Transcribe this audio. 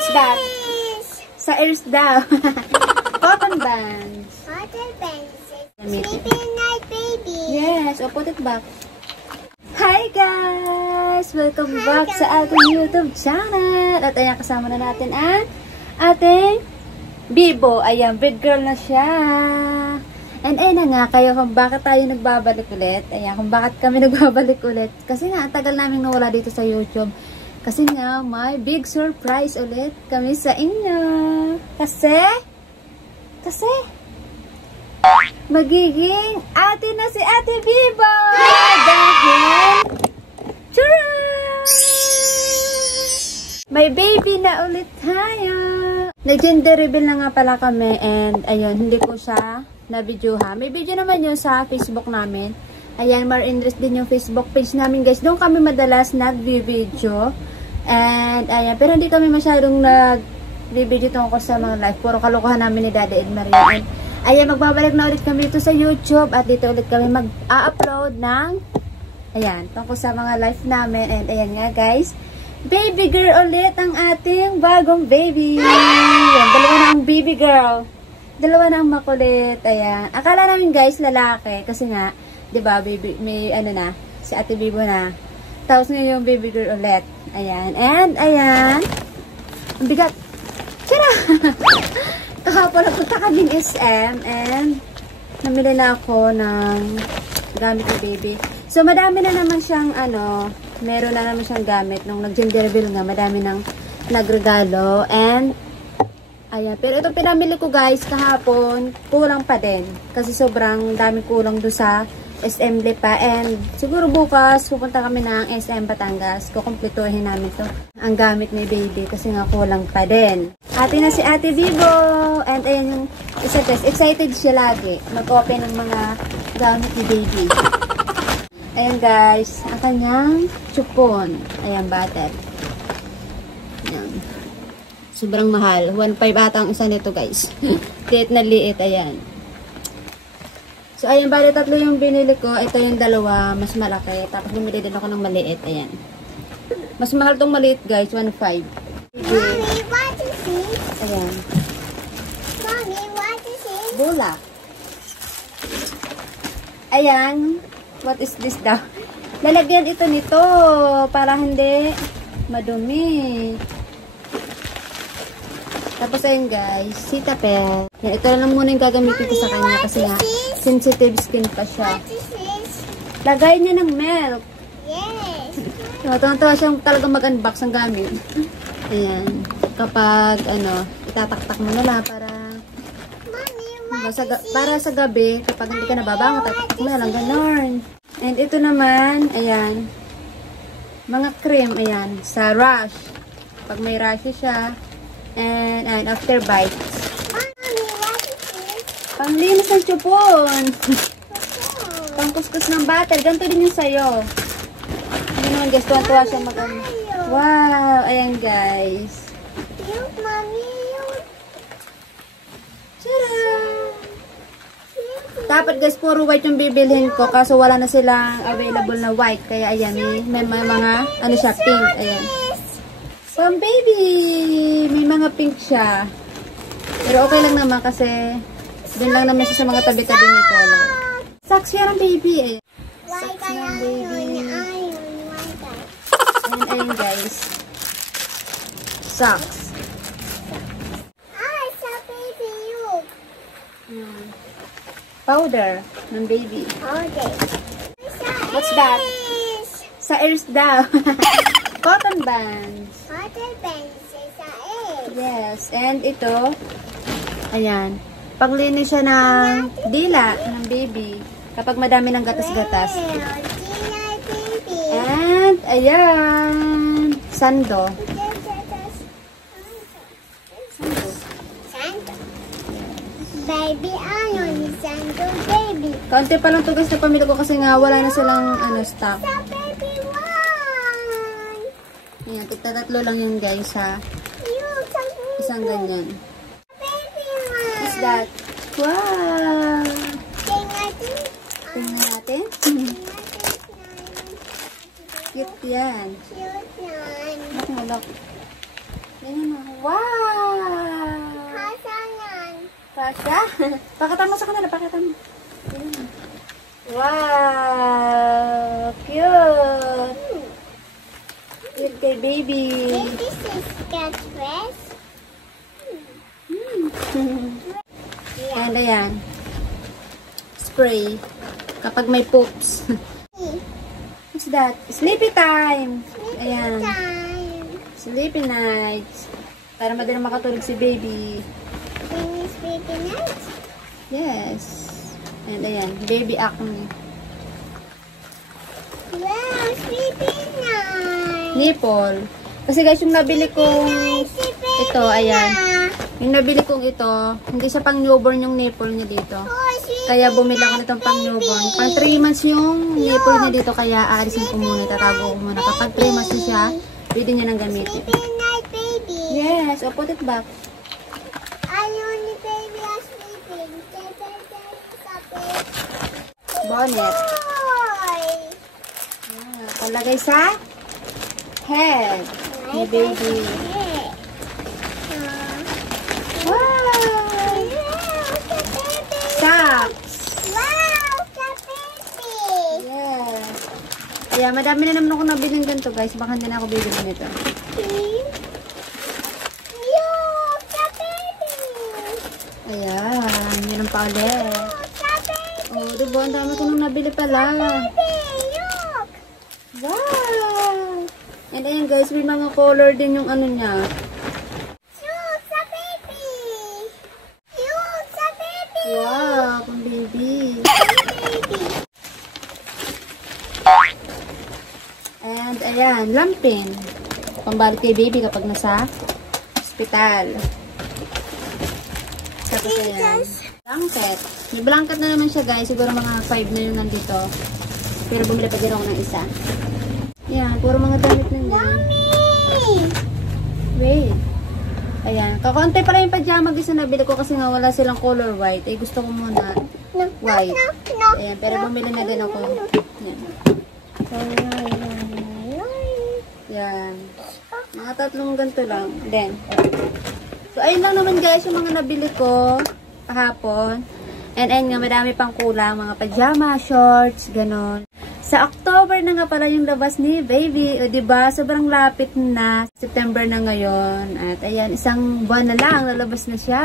What's that? Sa ears daw. Cotton bands. Cotton bands. Sleeping night, baby. Yes, I'll put it back. Hi guys! Welcome back sa ating YouTube channel. At ayan, kasama na natin ang ating Bibo. Ayan, big girl na siya. And ayun na nga, kayo kung bakit tayo nagbabalik ulit. Ayan, kung bakit kami nagbabalik ulit. Kasi nga, tagal namin nawala dito sa YouTube. Kasi nga, may big surprise ulit kami sa inyo. Kasi, magiging ate na si Ate Bibo! Dahil, tcharam! May baby na ulit tayo! Nag-gender reveal na nga pala kami and ayun, hindi ko siya na-videohan. May video naman yun sa Facebook namin. Ayan, more interest din yung Facebook page namin guys. Doon kami madalas nag-video. And ayan, pero hindi kami masyadong nag-video tungkol sa mga live. Puro kalokohan namin ni Daddy Ed Marie. And ayan, magbabalik na ulit kami dito sa YouTube. At dito ulit kami mag-upload ng ayan, tungkol sa mga live namin. And ayan nga guys, baby girl ulit ang ating bagong baby. Ayan, dalawa na ang baby girl. Dalawa na ang makulit. Ayan. Akala namin guys, lalaki. Kasi nga, diba, baby, may ano na, si Ate Bibo na. Tapos ngayon yung baby girl ulit. Ayan. And, ayan. Ang bigat. Tara! Kahapon napunta kaming SM. And, namili na ako ng gamit ni baby. So, madami na naman siyang, ano, meron na naman siyang gamit. Nung nag-gender reveal nga, madami nang nagregalo. And, ayan. Pero ito pinamili ko guys, kahapon, kulang pa din. Kasi sobrang daming kulang doon sa SM Lipa. And siguro bukas, pupunta kami ng SM Batangas. Kukumpletuhin namin to ang gamit ni baby. Kasi nga kulang pa din. Ate na si Ate Bibo. And ayan yung isa guys. Excited siya lagi. Mag-open ng mga gamit ni baby. Ayan guys. Ang kanyang chupon. Ayan, battle. Ayan. Sobrang mahal. 1.5 ata ang isa nito guys. Liit na liit. Ayan. So, ayan, bali tatlo yung binili ko. Ito yung dalawa, mas malaki. Tapos bumili din ako ng maliit. Ayan. Mas mahal tong maliit guys. 1.5. Mommy, what is this? Ayan. Mommy, what is this? Bola. Ayan. What is this daw? Lalagyan ito nito para hindi madumi. Tapos ayun guys, sitapel. Yan, ito lang muna yung gagamitin ko sa kanya kasi nga sensitive skin pa siya. What is this? Lagay niya ng milk. Yes. So, tuwa siyang talagang mag-unbox ng gamit. Ayan. Kapag ano, itataktak mo na lang para Mommy, para sa gabi, kapag hindi ka nababangot, tataktak mo na lang ganon. And ito naman, ayan, mga cream, ayan, sa Rush. Pag may rush siya, and after bites. Mommy, what is this? Panglinis ng chupon. Pangkuskus ng butter. Ganito din yung sayo. Ano naman guys, tuwa siya mag-ano. Wow! Ayan guys. Look, mommy, look. Tcharam! Dapat guys, puro white yung bibilhin ko. Kaso wala na silang available na white. Kaya ayan, may mga, ano siya, pink. Ayan. Pang baby! May mga pink siya. Pero okay lang naman kasi din lang naman siya sa mga tabi-tabi ni color. Socks yan ang baby. Ayan. Socks ng baby. And ayun guys. Socks. It's a baby, look. Powder ng baby. Okay. What's that? Sa ears daw. Cotton bands. Cotton bands is a egg. Yes. And ito, ayan. Panglinis siya ng dila ng baby. Kapag madami ng gatas-gatas. Dila, baby. And, ayan. Sando. Sando. Baby, ano ni Sando, baby? Kaunti pa lang to guys na pamili ko kasi nga wala na silang ano, stock. Sa baby one. Ayan, tatlo lang yun guys ha. Isang ganyan. Baby one. What's that? Wow! Tingnan Tingnan natin. Cute yan. Cute yan. Look mo, look. Ganyan mo. Wow! Kasha. Pakita mo sa kanila, pakita mo. Ayan. Wow! Cute! Cute kay baby. This is cat dress. And ayan. Spray. Kapag may poops. What's that? Sleepy time! Ayan. Sleepy nights. Para madaling makatulog si baby. Sleepy nights? Yes. And ayan. Baby acne. Wow, sleepy night. Nipple. Kasi guys, yung nabili kong ito, ayan. Yung nabili kong ito, hindi siya pang newborn yung nipple niya dito. Kaya bumili ako nitong pang newborn. Pang 3 months yung nipple niya dito, kaya aalisin ko muna, tatago ko muna. Kapag 3 months na siya, pwede niya nang gamitin. Sleepy night, baby. Yes, I'll put it back. I only baby are sleeping. Bonnet. Boy. Palagay sa head ni baby. Wow! Socks. Wow, baby. Yes. Kaya madami na naman ako nabiling ganito guys. Baka hindi na ako bibili nito. Ayan. Meron pa ulit. Oh, diba? Ang dami ko nung nabili pala. Wow! And ayan guys, may mga color din yung ano niya. Wow, pang baby. And ayan, lampin. Pambalik kay baby kapag nasa hospital. Tapos ayan, blanket. May blanket na naman siya guys. Siguro mga 5 na yun nandito. Pero bumili pa din ako ng isa. Ayan, puro mga damit lang yan. Wait. Ayan, kakonti pala yung pajama guys na nabili ko kasi nga wala silang color white. Eh gusto ko muna white. Ayan, pero bumili na din ako. Ayan. Mga 3 ganito lang. Then, so ayun lang naman guys yung mga nabili ko kahapon. And ayun nga, madami pang kulang. Mga pajama, shorts, ganon. Sa October na nga pala yung labas ni baby. O diba, sobrang lapit na. September na ngayon. At ayan, isang buwan na lang, lalabas na siya.